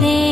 दे